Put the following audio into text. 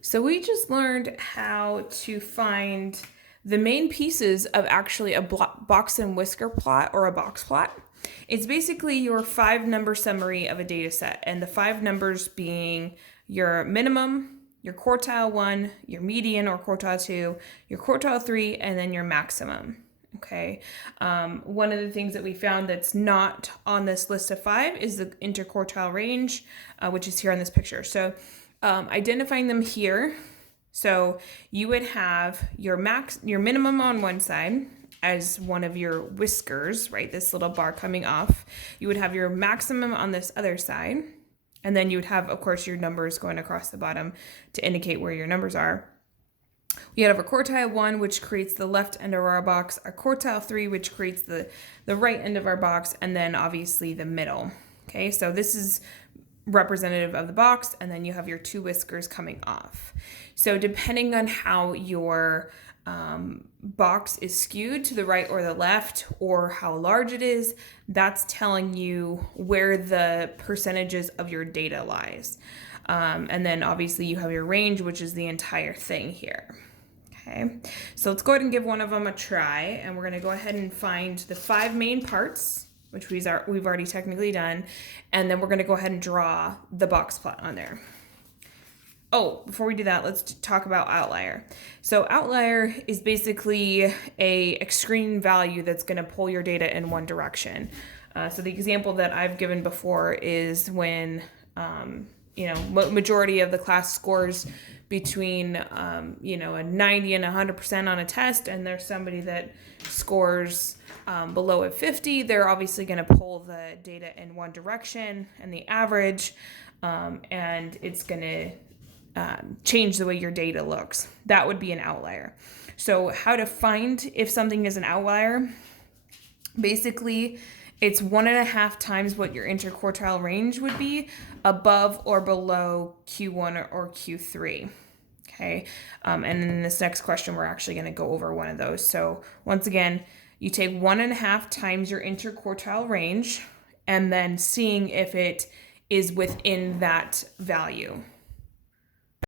So we just learned how to find the main pieces of actually a box and whisker plot or a box plot. It's basically your 5-number summary of a data set, and the 5 numbers being your minimum, your quartile 1, your median or quartile 2, your quartile 3, and then your maximum. Okay. One of the things that we found that's not on this list of 5 is the interquartile range, which is here on this picture. So identifying them here. So you would have your minimum on one side as one of your whiskers, right? This little bar coming off. You would have your maximum on this other side. And then you would have, of course, your numbers going across the bottom to indicate where your numbers are. We have our quartile 1, which creates the left end of our box, our quartile 3, which creates the right end of our box, and then obviously the middle. Okay, so this is representative of the box, and then you have your 2 whiskers coming off. So depending on how your box is skewed to the right or the left, or how large it is, that's telling you where the percentages of your data lies. And then obviously you have your range, which is the entire thing here. Okay, so let's go ahead and give one of them a try, and we're going to go ahead and find the 5 main parts, which we've already technically done, and then we're going to go ahead and draw the box plot on there. Oh, before we do that, let's talk about outlier. So outlier is basically a extreme value that's going to pull your data in one direction. So the example that I've given before is when majority of the class scores between a 90 and 100% on a test, and there's somebody that scores below a 50, they're obviously going to pull the data in one direction and the average, and it's going to change the way your data looks. That would be an outlier. So how to find if something is an outlier? Basically, it's 1.5 times what your interquartile range would be above or below Q1 or Q3. Okay, and in this next question, we're actually going to go over one of those. So once again, you take 1.5 times your interquartile range and then seeing if it is within that value.